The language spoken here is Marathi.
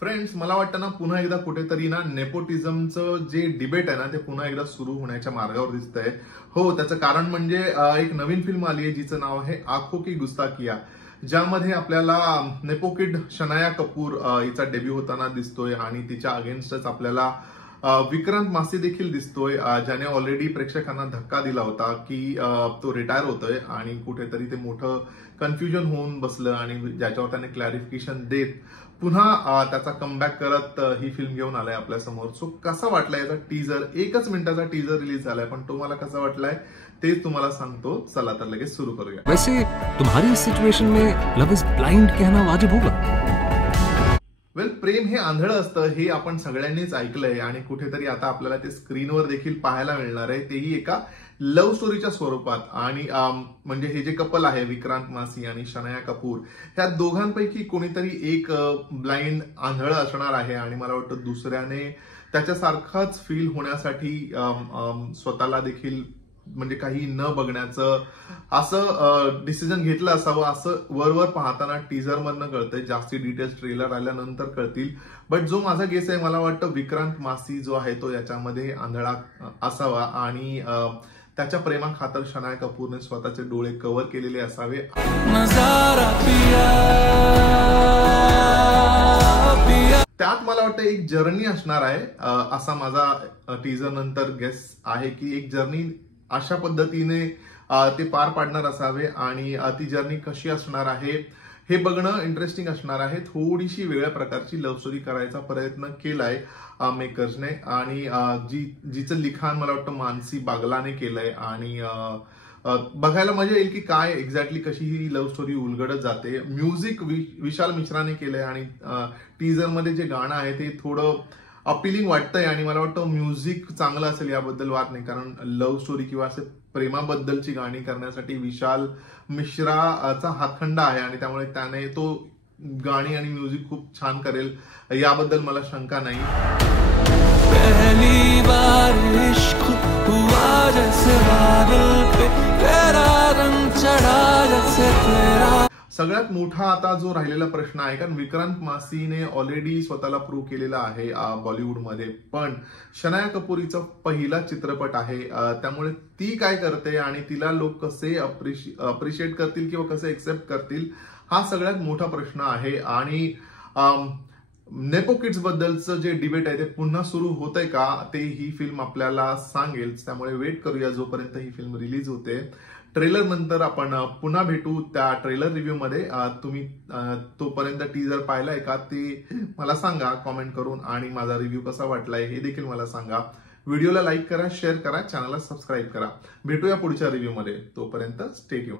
फ्रेंड्स, मला वाटतं ना पुन्हा एकदा कुठेतरी ना नेपोटिझमचं जे डिबेट आहे ना ते पुन्हा एकदा सुरू होण्याच्या मार्गावर दिसतंय. हो, त्याचं कारण म्हणजे एक नवीन फिल्म आली आहे जिचं नाव आहे आंखों की गुस्ताखिया, ज्यामध्ये आपल्याला नेपो किड शनाया कपूर हिचा डेब्यू होताना दिसतोय आणि तिच्या अगेन्स्टच आपल्याला विक्रांत मासी देखील दिसतोय, ज्याने ऑलरेडी प्रेक्षकांना धक्का दिला होता की तो रिटायर होतोय आणि कुठेतरी ते मोठं कन्फ्युजन होऊन बसलं आणि ज्याच्यावर त्याने क्लॅरिफिकेशन देत पुन्हा त्याचा कमबॅक करत ही फिल्म घेऊन आलाय आपल्या समोर. सो कसा वाटलाय याचा टीजर? 1 मिनिटाचा टीजर रिलीज झालाय, पण तो मला कसा वाटलाय तेच तुम्हाला सांगतो. चला तर लगेच सुरू करूया. वैसे तुम्हारी इस सिचुएशन में लव इज ब्लाइंड कहना वाजिब होगा? वेल, प्रेम हे आंधळं असतं हे आपण सगळ्यांनीच ऐकलंय आणि कुठेतरी आता आपल्याला ते स्क्रीनवर देखील पाहायला मिळणार आहे, तेही एका लव्ह स्टोरीच्या स्वरूपात. आणि म्हणजे हे जे कपल आहे विक्रांत मासी आणि शनाया कपूर, ह्या दोघांपैकी कोणीतरी एक ब्लाइंड आंधळं असणार आहे आणि मला वाटतं दुसऱ्याने त्याच्यासारखाच फील होण्यासाठी स्वतःला देखील म्हणजे काही न बघण्याचं असं डिसिजन घेतलं असावं, असं वरवर पाहताना टीजर मधनं कळतंय. जास्ती डिटेल्स ट्रेलर आल्यानंतर कळतील, बट जो माझा गेस आहे मला वाटतं विक्रांत मासी जो आहे तो याच्यामध्ये आंधळा असावा आणि त्याच्या प्रेमाखातर शनाया कपूरने स्वतःचे डोळे कव्हर केलेले असावे. त्यात मला वाटतं एक जर्नी असणार आहे, असा माझा टीजर नंतर गेस आहे की एक जर्नी अशा पद्धतीने ते पार पाडणार असावे आणि ती जर्नी कशी असणार आहे हे बघणं इंटरेस्टिंग असणार आहे. थोडीशी वेगळ्या प्रकारची लव्ह स्टोरी करायचा प्रयत्न केलाय मेकर्सने आणि जिचं लिखाण मला वाटतं मानसी बागलाने केलंय आणि बघायला मजा येईल की काय एक्झॅक्टली कशी ही लव्ह स्टोरी उलगडत जाते. म्युझिक विशाल मिश्राने केलंय आणि टीजर मध्ये जे गाणं आहे ते थोडं अपिलिंग वाटतंय आणि मला वाटतं म्युझिक चांगलं असेल याबद्दल वाद नाही, कारण लव्ह स्टोरी किंवा असे प्रेमाबद्दलची गाणी करण्यासाठी विशाल मिश्राचा हातखंडा आहे आणि त्यामुळे त्याने तो गाणी आणि म्युझिक खूप छान करेल याबद्दल मला शंका नाही. पहली बार इश्क हुआ जैसे बादल पे तेरा रंग चढ़ा जैसे तेरा. सगळ्यात मोठा आता जो राहिलेला प्रश्न आहे, कारण विक्रांत मासीने ऑलरेडी स्वतःला प्रूव्ह केलेला आहे बॉलिवूडमध्ये, पण शनाया कपूर हिचा पहिला चित्रपट आहे, त्यामुळे ती काय करते आणि तिला लोक कसे अप्रिशिएट करतील किंवा कसे एक्सेप्ट करतील हा सगळ्यात मोठा प्रश्न आहे. आणि नेपो किड्स बद्दलचं जे डिबेट आहे ते पुन्हा सुरू होतंय का ते ही फिल्म आपल्याला सांगेल, त्यामुळे वेट करूया जोपर्यंत ही फिल्म रिलीज होते. ट्रेलर नंतर आपण पुन्हा भेटू त्या ट्रेलर रिव्ह्यू मध्ये. तुम्ही तोपर्यंत टीजर पाहिलाय का ते मला सांगा कॉमेंट करून आणि माझा रिव्ह्यू कसा वाटलाय हे देखील मला सांगा. व्हिडिओला लाईक करा, शेअर करा, चॅनलला सबस्क्राईब करा. भेटूया पुढच्या रिव्ह्यू मध्ये. तोपर्यंत स्टे ट्यून.